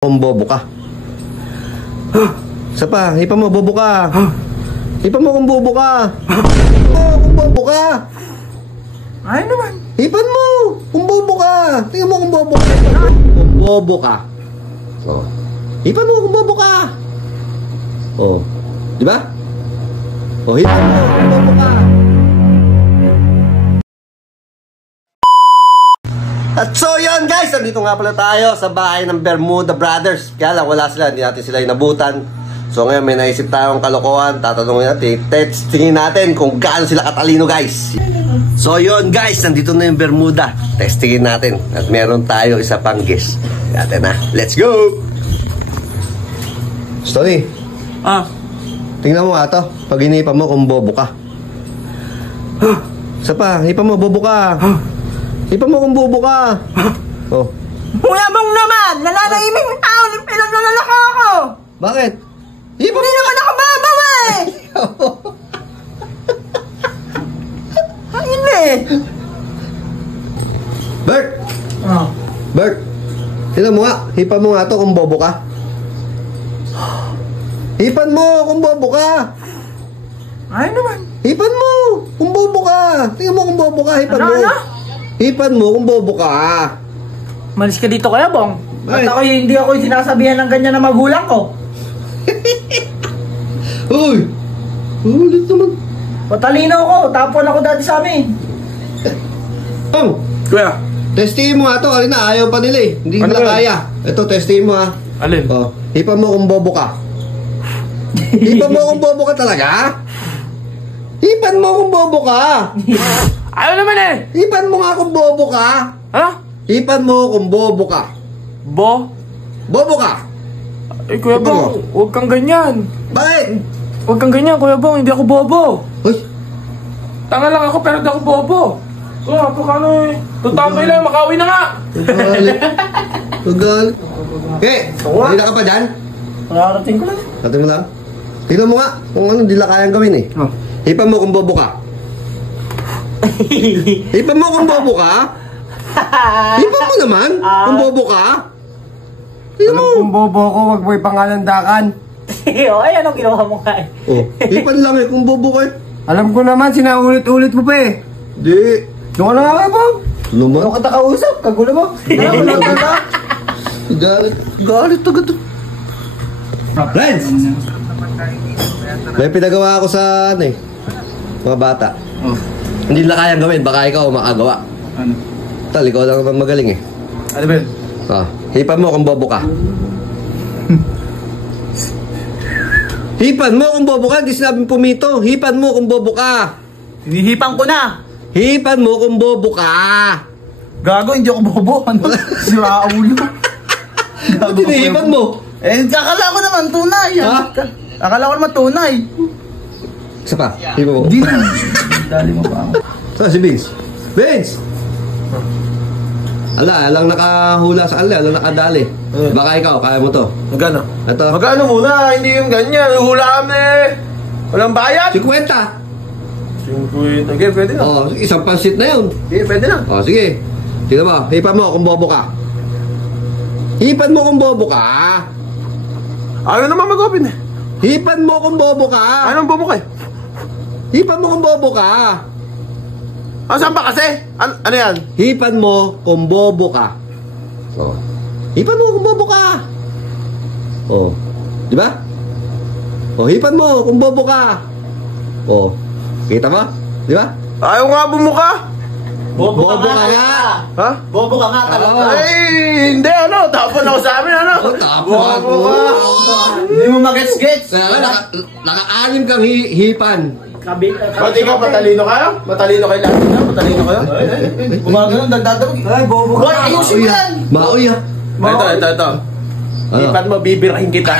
Kung bobo ka. Isa pa, hipa mo, bobo ka. Hipa mo kung bobo ka. Kung bobo ka. Ay naman. Hipan mo kung bobo ka. Tingnan mo kung bobo ka. Kung bobo ka. Oh. Hipan mo kung bobo ka. Oh. Di ba? Oh, hipan mo kung bobo ka. At so yun guys, nandito nga pala tayo sa bahay ng Bermuda Brothers. Kaya lang wala sila, hindi natin sila inabutan. So ngayon may naisip tayong kalokohan. Tatanungin natin, testingin natin kung gaano sila katalino guys. So yun guys, nandito na yung Bermuda. Testingin natin. At meron tayo isa pang guest. Natin na, let's go! Story, tingnan mo nga to. Pag hinipan mo kung bobo ka. Isa pa, hipan mo, bobo ka. Hipan mo kung bobo ka. Oh. Kuya mong naman! Nalalahimik ng tao ng pinaglalaka ako! Bakit? Hipan Hindi naman ako babaw eh! Ayun eh! Bert! Bert! Tignan mo nga, hipan mo nga to kung bobo ka. Hipan mo kung bobo ka. Ay naman. Hipan mo kung bobo ka. Tingnan mo kung bobo ka, hipan mo. Hipan mo kung bobo ka. Malis ka dito kaya, Bong? At Ay. ako hindi ako sinasabihan ng ganyan na magulang ko. Uy! Ulit naman. Patalino ako, tapon ako dati sa amin. Kuya, testingin mo nga to. Alin na, ayaw pa nila eh. Hindi nila kaya. Ito, testingin mo ha. Alin? Oh, hipan mo kung bobo ka. Hipan mo kung bobo ka talaga. Hipan mo kung bobo ka. Ayaw naman eh! Hipan mo nga kung bobo ka. Ha? Hipan mo kung bobo ka. Bobo ka. Eh, Kuya Hipan Bong, huwag kang ganyan. Bakit? Huwag kang ganyan, Kuya Bong, hindi ako bobo. Uy, Tanga lang ako, pero hindi ako bobo. Oh, paano eh? Tutambay lang, makawi na nga! magalit. Magalit. Eh, hindi ka pa dyan? Nakarating ko lang. Sabi mo lang. Tingnan mo nga kung ano hindi la kayang gawin eh. Hipan mo kung bobo ka. Hipan mo kung bobo ka. Hipan mo naman kung bobo ka. Tingnan mo. Kung bobo ko, wag mo ipangalandakan. O, ay, anong ginawa mo nga eh? Oh, hipan lang eh kung bobo ka eh. Alam ko naman, sinaulit-ulit mo pa eh. Di. Doon ka na nga ba? Luman. Doon ka kausap, kagulo mo. Galit. Galit agad. Friends! May pinagawa ako sa ano eh. Mga bata. Hindi nila kayang gawin. Baka ikaw makagawa. Ano? Tal, ikaw lang naman magaling eh. Ano ba yun? Hipan mo kung bobo ka. Hipan mo kung bobo ka. Hindi sinabing pumito. Hipan mo kung bobo ka. Hinihipan ko na. Hipan mo kung bobo ka. Gago, hindi ako bobo. Ano? Sira ulo. Ba't hinihipan mo? Eh, akala ko naman tunay. Ha? Akala ko naman tunay. Isa pa. Hipan mo. Hindi na. Dali mo pa ako. Si Vince. Vince! Alang nakahula sa ala, alang nakadali. Baka ikaw, kaya mo to. Magano? Ito. Magano muna, hindi yung ganyan. Hulaan eh. Walang bayad. 50. 50. Okay, pwede na. Oh, isang pansit na yun. Sige, pwede na. Oh, sige. Tingnan mo, hipan mo kung bobo ka. Hipan mo kung bobo ka. Ayaw naman mag-open eh. Hipan mo kung bobo ka. Anong bobo kayo? Hipan mo kung bobo ka. Saan pa kasi? Ano yan? Hipan mo kung bobo ka. Oh. Hipan mo kung bobo ka. Oh. Di ba? Oh, hipan mo kung bobo ka. Oh. Kita mo? Di ba? Ayaw nga bumuka. Bobo ka nga. Ha? Bobo ka nga talaga. Ay, hindi ano. Tapon ako sa amin ano. Tapos Bobo ka. Hindi mo magets-gets. Naka-anim kang hipan. Ba't ikaw matalino kayo? Matalino kayo lahat na? Matalino kayo? Gumagano, nagdadabog. Ay, bobo ka. Hoy, ayusin mo yan. Maoy ah. Ito. Ano? Hipan mo, bibirahin kita.